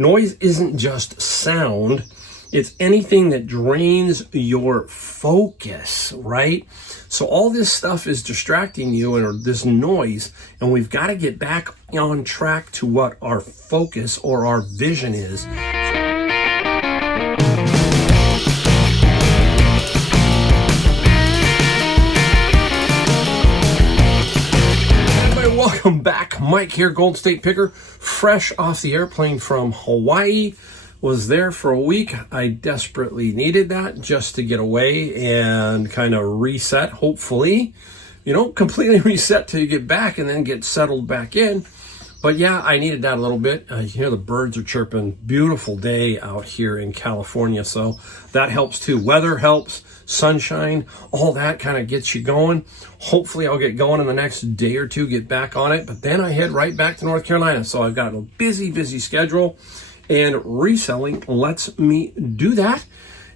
noise isn't just sound. It's anything that drains your focus, right? So all this stuff is distracting you, or this noise, and we've got to get back on track to what our focus or our vision is. Welcome back. Mike here, Gold State Picker, fresh off the airplane from Hawaii. Was there for a week. I desperately needed that just to get away and kind of reset, hopefully. You don't completely reset till you get back and then get settled back in. But yeah, I needed that a little bit. You hear the birds are chirping. Beautiful day out here in California, so that helps too. Weather helps, sunshine, all that kind of gets you going. Hopefully I'll get going in the next day or two, get back on it. But then I head right back to North Carolina. So I've got a busy schedule, and reselling lets me do that.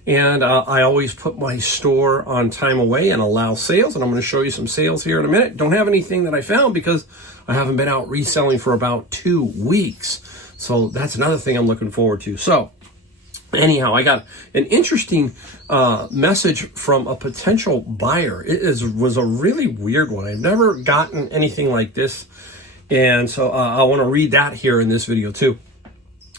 And I always put my store on time away and allow sales. And I'm going to show you some sales here in a minute. Don't have anything that I found because I haven't been out reselling for about 2 weeks. So that's another thing I'm looking forward to. So anyhow, I got an interesting message from a potential buyer. Was a really weird one. I've never gotten anything like this. And so I want to read that here in this video too.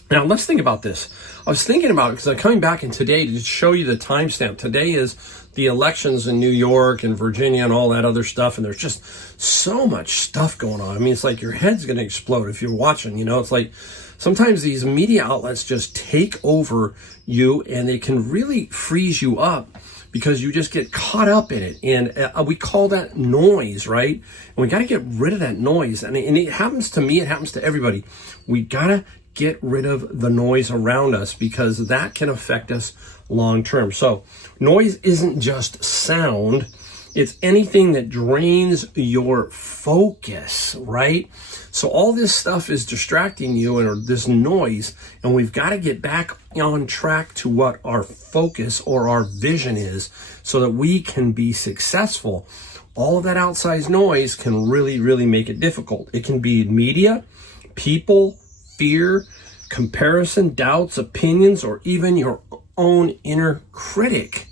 Now, let's think about this. I was thinking about it because I'm coming back in today to show you the timestamp. Today is the elections in New York and Virginia and all that other stuff, and there's just so much stuff going on. I mean, it's like your head's going to explode if you're watching. You know, it's like sometimes these media outlets just take over you, and they can really freeze you up because you just get caught up in it. And we call that noise, right? And we got to get rid of that noise. And it happens to me. It happens to everybody. We got to get rid of the noise around us because that can affect us long term. So noise isn't just sound. It's anything that drains your focus, right? So all this stuff is distracting you, or this noise, and we've got to get back on track to what our focus or our vision is so that we can be successful. All of that outside noise can really make it difficult. It can be media, people, fear, comparison, doubts, opinions, or even your own inner critic.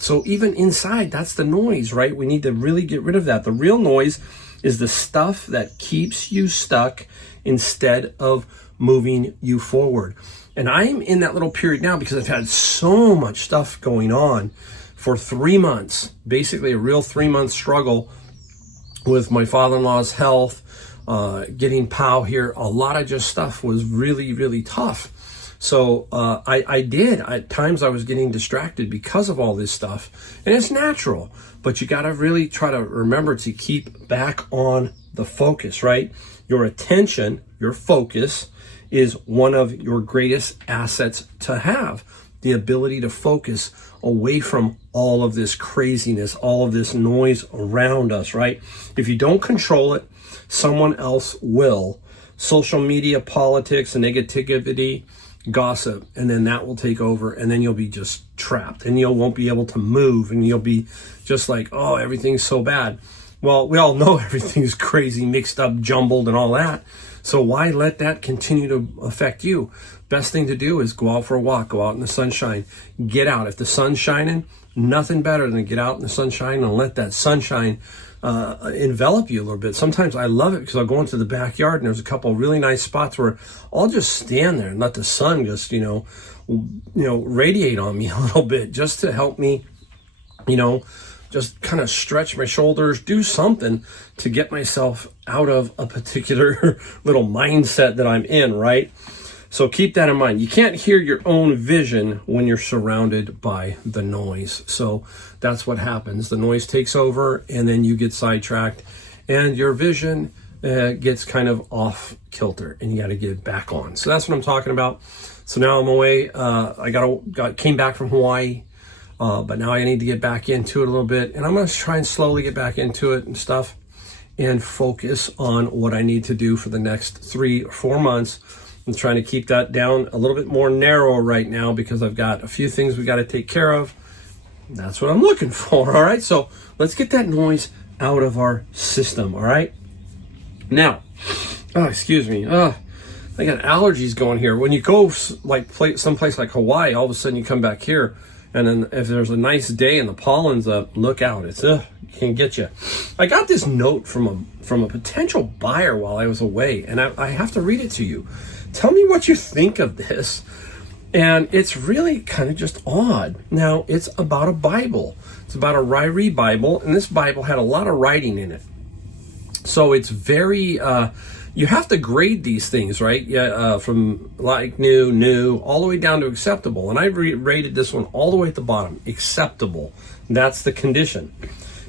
So even inside, that's the noise, right? We need to really get rid of that. The real noise is the stuff that keeps you stuck instead of moving you forward. And I'm in that little period now because I've had so much stuff going on for 3 months, basically a real 3-month struggle with my father-in-law's health, getting POW here. A lot of just stuff was really tough. So at times I was getting distracted because of all this stuff, and it's natural, but you got to really try to remember to keep back on the focus, right? Your attention, your focus is one of your greatest assets to have. The ability to focus away from all of this craziness, all of this noise around us, right? If you don't control it, someone else will. Social media, politics, negativity, gossip, and then that will take over, and then you'll be just trapped, and you won't be able to move, and you'll be just like, oh, everything's so bad. Well, we all know everything's crazy, mixed up, jumbled, and all that. So why let that continue to affect you? Best thing to do is go out for a walk, go out in the sunshine, get out. If the sun's shining, nothing better than to get out in the sunshine and let that sunshine envelop you a little bit. Sometimes I love it because I'll go into the backyard and there's a couple of really nice spots where I'll just stand there and let the sun just, radiate on me a little bit just to help me, just kind of stretch my shoulders, do something to get myself out of a particular little mindset that I'm in, right? So keep that in mind. You can't hear your own vision when you're surrounded by the noise. So that's what happens. The noise takes over, and then you get sidetracked, and your vision gets kind of off kilter, and you got to get it back on. So that's what I'm talking about. So now I'm away. I came back from Hawaii, but now I need to get back into it a little bit, and I'm going to try and slowly get back into it and stuff, and focus on what I need to do for the next 3 or 4 months. I'm trying to keep that down a little bit more narrow right now because I've got a few things we got to take care of. That's what I'm looking for. All right. So let's get that noise out of our system. All right. Now, excuse me. I I got allergies going here. When you go like someplace like Hawaii, all of a sudden you come back here, and then if there's a nice day and the pollen's up, look out, it's can get you. I got this note from a potential buyer while I was away, and I have to read it to you. Tell me what you think of this. And it's really kind of just odd. Now, it's about a Bible. It's about a Ryrie Bible, and this Bible had a lot of writing in it. So it's very, you have to grade these things, right? Yeah, from like new, all the way down to acceptable. And I rated this one all the way at the bottom, acceptable. That's the condition,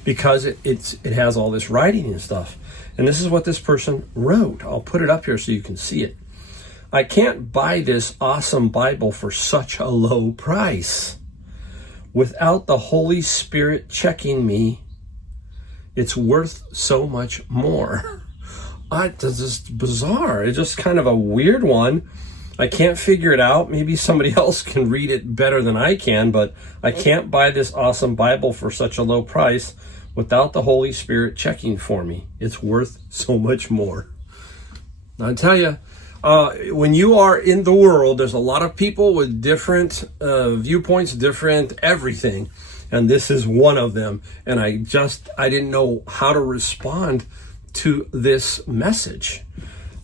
because it has all this writing and stuff. And this is what this person wrote. I'll put it up here so you can see it. I can't buy this awesome Bible for such a low price. Without the Holy Spirit checking me, it's worth so much more. This is bizarre. It's just kind of a weird one. I can't figure it out. Maybe somebody else can read it better than I can, but I can't buy this awesome Bible for such a low price without the Holy Spirit checking for me. It's worth so much more. I tell you, when you are in the world, there's a lot of people with different viewpoints, different everything. And this is one of them. And I didn't know how to respond to this message.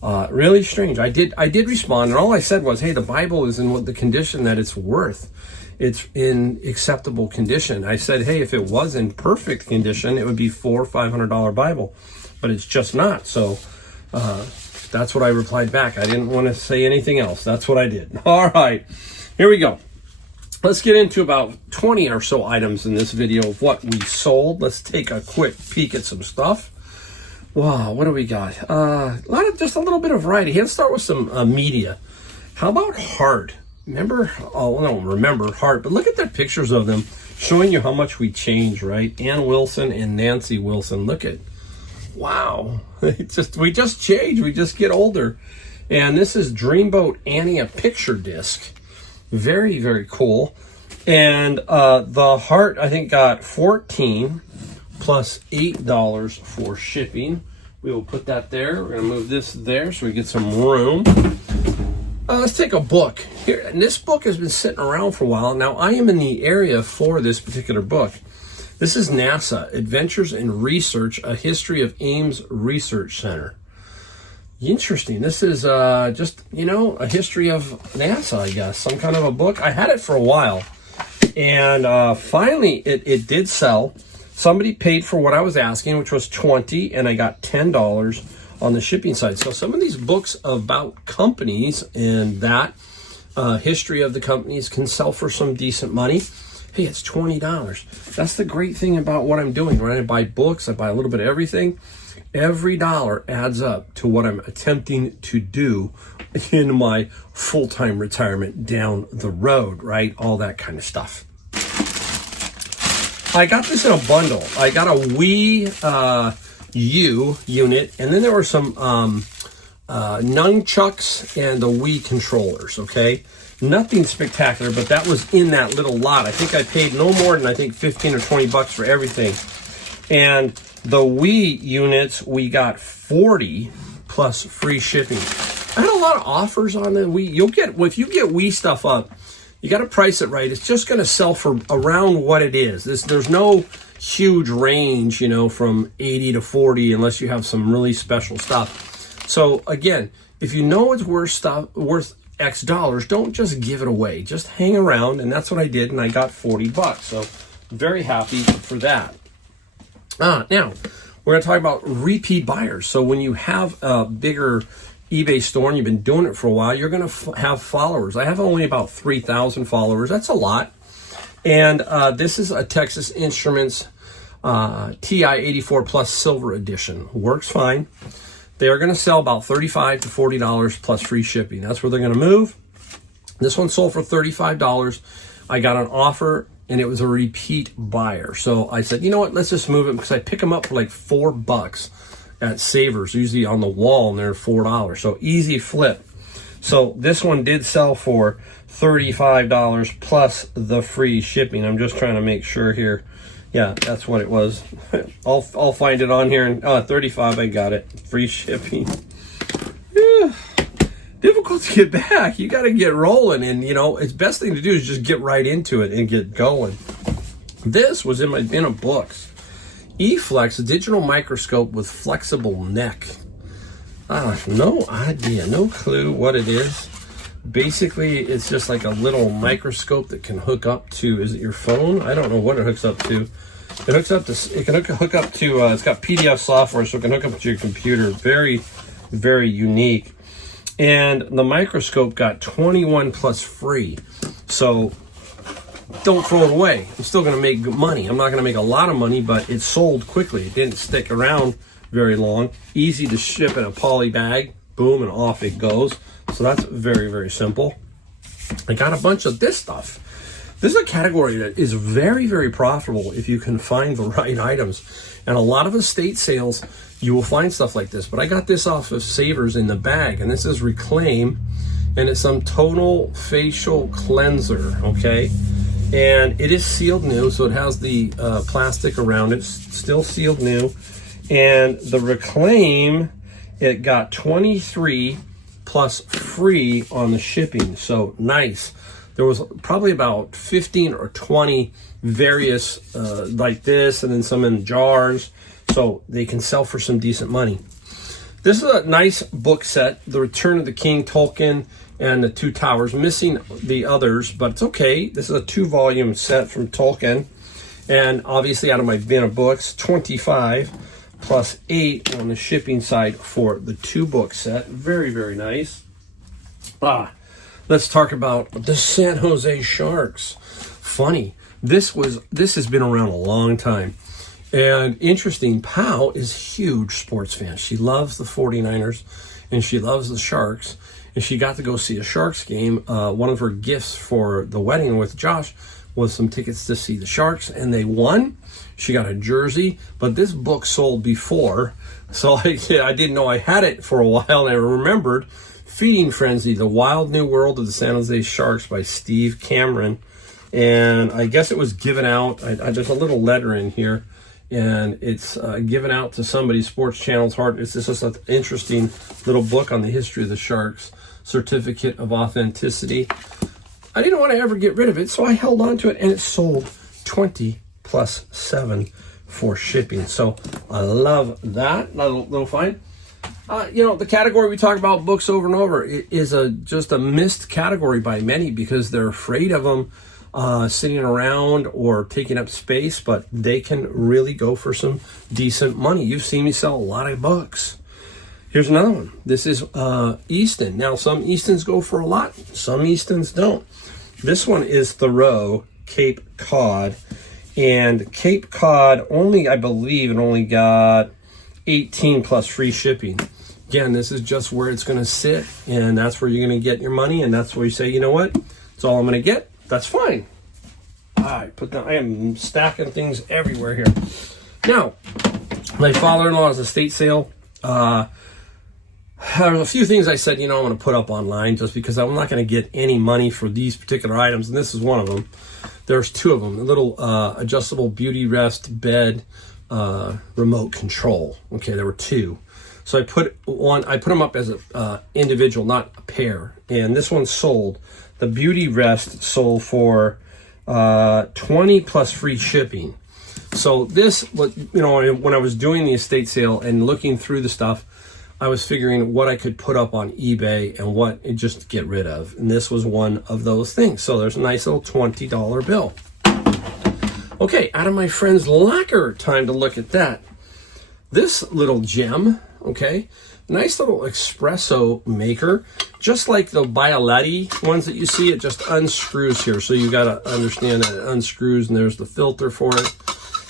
Really strange. I did respond, and all I said was, hey, the Bible is in the condition that it's worth. It's in acceptable condition. I said, hey, if it was in perfect condition, it would be $400 or $500 Bible, but it's just not. So that's what I replied back. I didn't want to say anything else. That's what I did. All right, here we go. Let's get into about 20 or so items in this video of what we sold. Let's take a quick peek at some stuff. Wow, what do we got? Just a little bit of variety. Let's start with some media. How about Heart? Remember? Oh, I don't remember Heart, but look at the pictures of them showing you how much we changed, right? Ann Wilson and Nancy Wilson. Look at, wow. We just change. We just get older. And this is Dreamboat Annie, a picture disc. Very, very cool. And the Heart, I think, got 14 plus $8 for shipping. We will put that there. We're going to move this there so we get some room. Let's take a book here. And this book has been sitting around for a while. Now, I am in the area for this particular book. This is NASA, Adventures in Research, A History of Ames Research Center. Interesting. This is just, a history of NASA, I guess. Some kind of a book. I had it for a while. And finally, it did sell. Somebody paid for what I was asking, which was $20, and I got $10 on the shipping side. So some of these books about companies and that history of the companies can sell for some decent money. Hey, it's $20. That's the great thing about what I'm doing, right? I buy books, I buy a little bit of everything. Every dollar adds up to what I'm attempting to do in my full-time retirement down the road, right? All that kind of stuff. I got this in a bundle. I got a Wii U unit, and then there were some nunchucks and the Wii controllers, okay? Nothing spectacular, but that was in that little lot. I think I paid no more than, 15 or 20 bucks for everything. And the Wii units, we got 40 plus free shipping. I had a lot of offers on the Wii. If you get Wii stuff up, you got to price it right. It's just going to sell for around what it is. There's no huge range, from 80 to 40 unless you have some really special stuff. So again, if you know it's worth X dollars, don't just give it away. Just hang around, and that's what I did, and I got 40 bucks. So very happy for that. Now, we're going to talk about repeat buyers. So when you have a bigger eBay store and you've been doing it for a while, you're going to have followers. I have only about 3,000 followers. That's a lot. And this is a Texas Instruments TI 84 Plus Silver Edition. Works fine. They are going to sell about $35 to $40 plus free shipping. That's where they're going to move. This one sold for $35. I got an offer, and it was a repeat buyer. So I said, you know what, let's just move it, because I pick them up for like $4 at Savers, usually on the wall, and they're $4. So easy flip. So this one did sell for $35 plus the free shipping. I'm just trying to make sure here. Yeah, that's what it was. I'll find it on here. And 35, I got it. Free shipping. difficult to get back. You got to get rolling, and it's best thing to do is just get right into it and get going. This was in a books. eFlex digital microscope with flexible neck. I have no idea, no clue what it is. Basically, it's just like a little microscope that can hook up to, is it your phone? I don't know what it hooks up to. It can hook up to, it's got PDF software, so it can hook up to your computer. Very, very unique. And the microscope got 21 plus free. So don't throw it away. I'm still going to make money. I'm not going to make a lot of money, but it sold quickly. It didn't stick around very long. Easy to ship in a poly bag. Boom, and off it goes. So that's very, very simple. I got a bunch of this stuff. This is a category that is very, very profitable if you can find the right items. And a lot of estate sales, you will find stuff like this. But I got this off of Savers in the bag, and this is Reclaim, and it's some tonal facial cleanser, okay? And it is sealed new, so it has the plastic around it. It's still sealed new. And the Reclaim, it got 23 plus free on the shipping, so nice. There was probably about 15 or 20 various like this, and then some in jars, so they can sell for some decent money. This is a nice book set, The Return of the King, Tolkien, and the Two Towers. Missing the others, but it's okay. This is a 2-volume set from Tolkien, and obviously out of my bin of books, 25 plus 8 on the shipping side for the 2-book set. Very, very nice. Let's talk about the San Jose Sharks. Funny. This has been around a long time. And interesting, Pau is a huge sports fan. She loves the 49ers and she loves the Sharks. And she got to go see a Sharks game. One of her gifts for the wedding with Josh was some tickets to see the Sharks, and they won. She got a jersey, but this book sold before, so I didn't know I had it for a while, and I remembered Feeding Frenzy, The Wild New World of the San Jose Sharks by Steve Cameron, and I guess it was given out. There's a little letter in here, and it's given out to somebody, Sports Channel's Heart. It's just an interesting little book on the history of the Sharks, Certificate of Authenticity. I didn't want to ever get rid of it, so I held on to it, and it sold 20 plus 7 for shipping. So I love that little find. The category we talk about books over and over is just a missed category by many because they're afraid of them sitting around or taking up space, but they can really go for some decent money. You've seen me sell a lot of books. Here's another one. This is Easton. Now, some Eastons go for a lot. Some Eastons don't. This one is Thoreau, Cape Cod. And Cape Cod I believe it only got 18 plus free shipping. Again, this is just where it's going to sit, and that's where you're going to get your money, and that's where you say, you know what? That's all I'm going to get. That's fine. I am stacking things everywhere here. Now, my father-in-law's estate sale. There's a few things I said, I'm going to put up online just because I'm not going to get any money for these particular items, and this is one of them. There's 2 of them, a little adjustable beauty rest bed remote control. Okay, there were 2. So I put them up as a individual, not a pair. And this one sold. The beauty rest sold for 20 plus free shipping. So this, when I was doing the estate sale and looking through the stuff, I was figuring what I could put up on eBay and what just get rid of. And this was one of those things. So there's a nice little $20 bill. Okay, out of my friend's locker, time to look at that. This little gem, okay, nice little espresso maker. Just like the Bialetti ones that you see, it just unscrews here. So you got to understand that it unscrews, and there's the filter for it.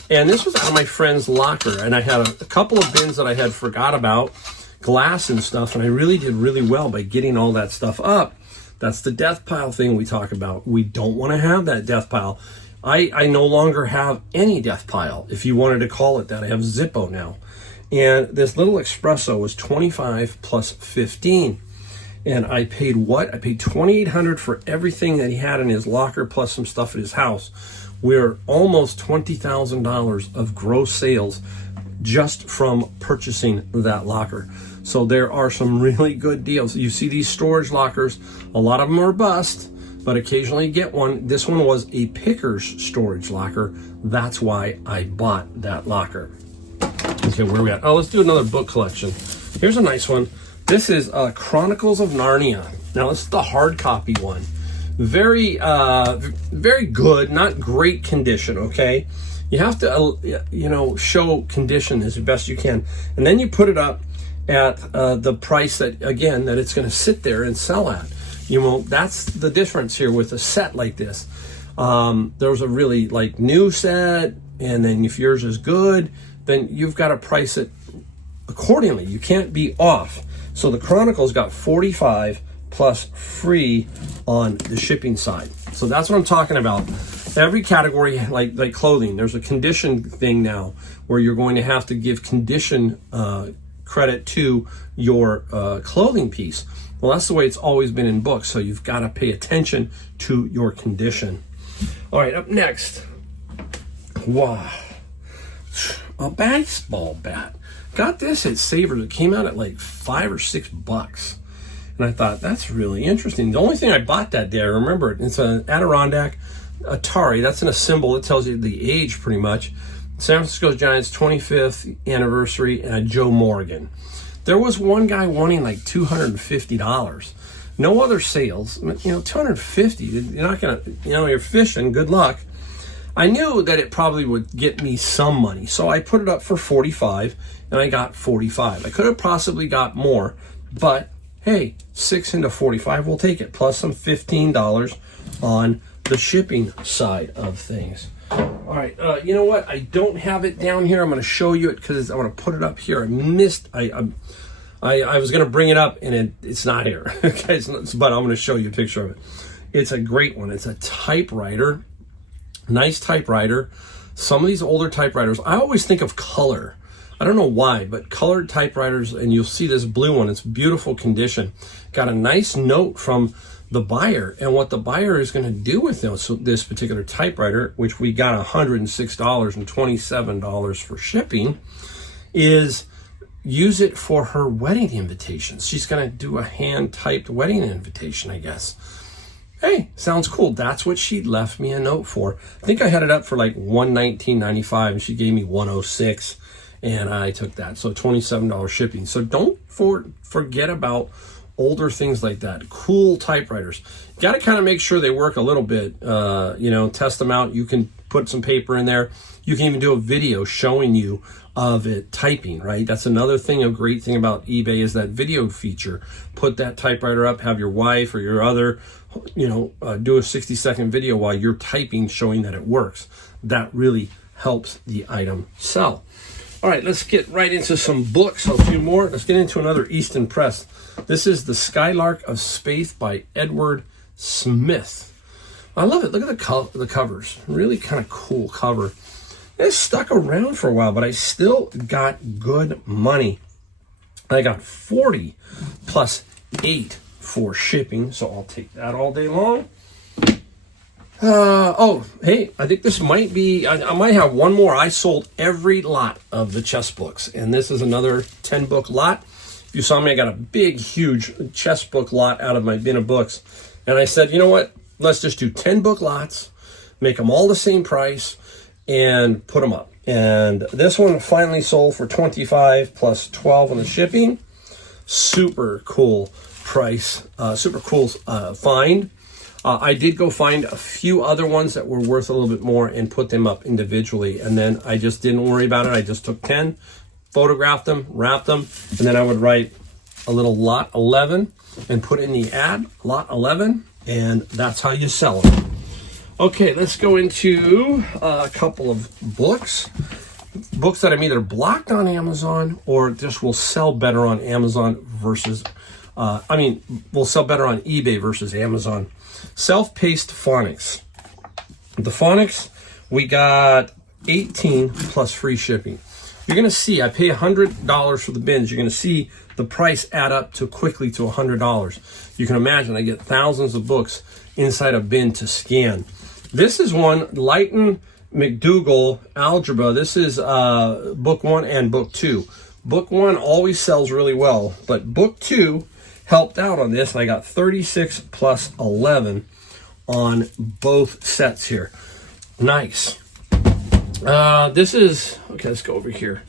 And this was out of my friend's locker. And I had a couple of bins that I had forgot about, glass and stuff, and I really did really well by getting all that stuff up. That's the death pile thing we talk about. We don't want to have that death pile. I no longer have any death pile, if you wanted to call it that. I have Zippo now. And this little espresso was 25 plus 15. And I paid what? I paid $2,800 for everything that he had in his locker plus some stuff at his house. We're almost $20,000 of gross sales just from purchasing that locker. So there are some really good deals. You see these storage lockers, a lot of them are bust, but occasionally you get one. This one was a Pickers storage locker. That's why I bought that locker. Okay, where are we at? Oh, let's do another book collection. Here's a nice one. This is Chronicles of Narnia. Now, this is the hard copy one. Very good, not great condition, okay? You have to, show condition as best you can. And then you put it up at the price that it's going to sit there and sell at. That's the difference here with a set like this. There's a really new set, and then if yours is good, then you've got to price it accordingly. You can't be off. So the Chronicles got 45 plus free on the shipping side. So that's what I'm talking about. Every category, like clothing, there's a condition thing now where you're going to have to give condition credit to your clothing piece. Well, that's the way it's always been in books. So you've got to pay attention to your condition. All right, up next. Wow. A baseball bat. Got this at Savers. It came out at like $5 or $6. And I thought, that's really interesting. The only thing I bought that day, I remember it. It's an Adirondack Atari. That's in a symbol that tells you the age pretty much. San Francisco Giants 25th anniversary and a Joe Morgan. There was one guy wanting like $250. No other sales. $250. You're not going to, you're fishing. Good luck. I knew that it probably would get me some money. So I put it up for 45 and I got 45. I could have possibly got more, but hey, 6 into 45, we'll take it. Plus some $15 on the shipping side of things. All right, you know what? I don't have it down here. I'm going to show you it because I want to put it up here. I was going to bring it up and it's not here. Okay, but I'm going to show you a picture of it. It's a great one. It's a typewriter. Nice typewriter. Some of these older typewriters, I always think of color. I don't know why, but colored typewriters, and you'll see this blue one, it's beautiful condition. Got a nice note from the buyer, and what the buyer is going to do with this particular typewriter, which we got $106 and $27 for shipping, is use it for her wedding invitations. She's going to do a hand-typed wedding invitation, I guess. Hey, sounds cool. That's what she left me a note for. I think I had it up for like $119.95, and she gave me $106, and I took that. So $27 shipping. So don't forget about older things like that. Cool typewriters. You got to kind of make sure they work a little bit. Test them out. You can put some paper in there. You can even do a video showing you of it typing, right? That's another thing, a great thing about eBay is that video feature. Put that typewriter up, have your wife or your other, do a 60-second video while you're typing showing that it works. That really helps the item sell. All right, let's get right into some books. A few more. Let's get into another Easton Press. This is The Skylark of Space by Edward Smith. I love it. Look at the covers. Really kind of cool cover. It's stuck around for a while, but I still got good money. I got 40 plus 8 for shipping, so I'll take that all day long. Hey, I think this might be, I might have one more. I sold every lot of the chess books, and this is another 10-book lot. If you saw me, I got a big, huge chess book lot out of my bin of books, and I said, you know what? Let's just do 10-book lots, make them all the same price, and put them up. And this one finally sold for 25 plus 12 on the shipping. Super cool price, super cool find. I did go find a few other ones that were worth a little bit more and put them up individually. And then I just didn't worry about it. I just took 10, photographed them, wrapped them, and then I would write a little lot 11 and put in the ad, lot 11, and that's how you sell them. Okay, let's go into a couple of books. Books that I'm either blocked on Amazon or just will sell better on Amazon versus, will sell better on eBay versus Amazon. Self-paced phonics. The phonics, we got 18 plus free shipping. You're going to see, I pay $100 for the bins. You're going to see the price add up to quickly to $100. You can imagine I get thousands of books inside a bin to scan. This is one, Leighton McDougall Algebra. This is book 1 and book 2. Book 1 always sells really well, but book 2 helped out on this. I got 36 plus 11 on both sets here. Nice. This is, okay, let's go over here.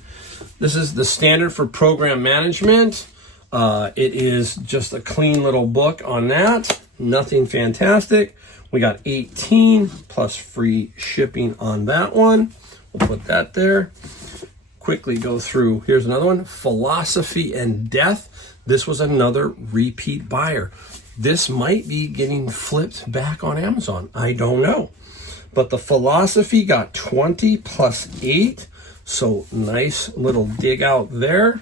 This is the standard for program management. It is just a clean little book on that. Nothing fantastic. We got 18 plus free shipping on that one. We'll put that there. Quickly go through. Here's another one. Philosophy and Death. This was another repeat buyer. This might be getting flipped back on Amazon. I don't know. But the Philosophy got 20 plus 8. So nice little dig out there.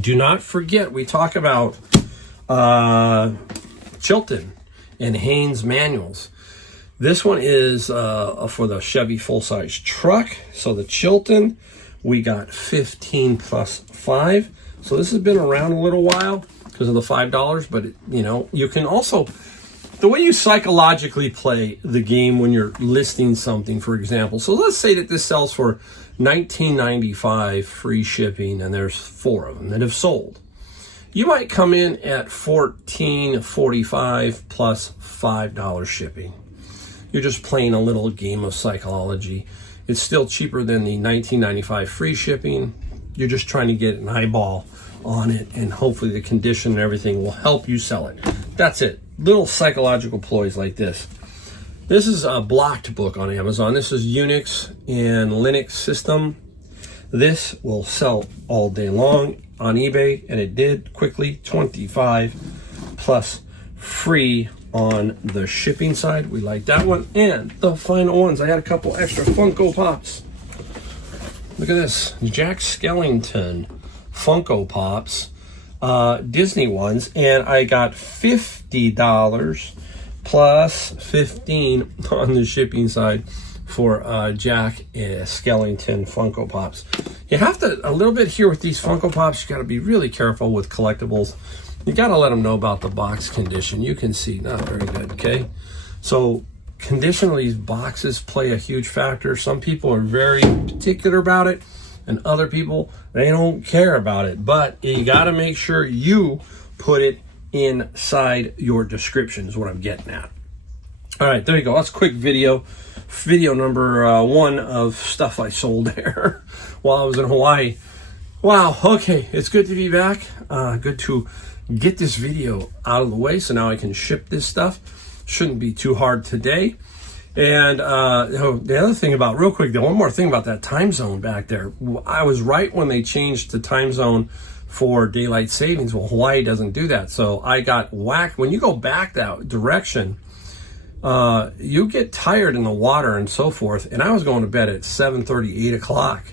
Do not forget, we talk about Chilton and Haynes manuals. This one is for the Chevy full-size truck. So the Chilton, we got 15 plus 5. So this has been around a little while because of the $5, but you know, you can also, the way you psychologically play the game when you're listing something, for example. So let's say that this sells for $19.95 free shipping, and there's 4 of them that have sold. You might come in at $14.45 plus $5 shipping. You're just playing a little game of psychology. It's still cheaper than the $19.95 free shipping. You're just trying to get an eyeball on it, and hopefully the condition and everything will help you sell it. That's it. Little psychological ploys like this. This is a blocked book on Amazon. This is Unix and Linux system. This will sell all day long on eBay, and it did quickly. 25 plus free on the shipping side. We like that one. And the final ones, I had a couple extra Funko Pops. Look at this, Jack Skellington Funko Pops, Disney ones, and I got $50 plus 15 on the shipping side for Jack Skellington Funko Pops. You have to, a little bit here with these Funko Pops, you got to be really careful with collectibles. You got to let them know about the box condition. You can see, not very good, okay? So condition of these boxes play a huge factor. Some people are very particular about it, and other people, they don't care about it. But you got to make sure you put it inside your description is what I'm getting at. All right, there you go. That's a quick video number 1 of stuff I sold there while I was in Hawaii. Wow, okay, it's good to be back. Good to get this video out of the way, so now I can ship this stuff. Shouldn't be too hard today. And the other thing about, real quick, one more thing about that time zone back there. I was right when they changed the time zone for daylight savings. Well, Hawaii doesn't do that. So I got whacked. When you go back that direction, you get tired in the water and so forth. And I was going to bed at 7:30, 8 o'clock.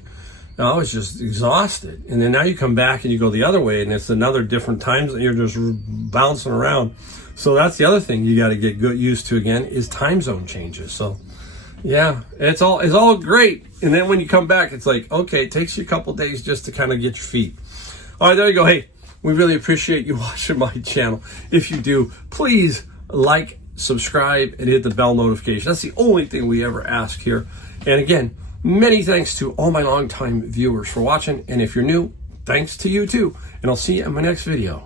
I was just exhausted. And then now you come back and you go the other way, and it's another different time zone. You're just bouncing around. So that's the other thing you got to get used to again is time zone changes. So yeah, it's all great. And then when you come back, it's like, okay, it takes you a couple days just to kind of get your feet. All right, there you go. Hey, we really appreciate you watching my channel. If you do, please like, subscribe, and hit the bell notification. That's the only thing we ever ask here. And again, many thanks to all my longtime viewers for watching. And if you're new, thanks to you too. And I'll see you in my next video.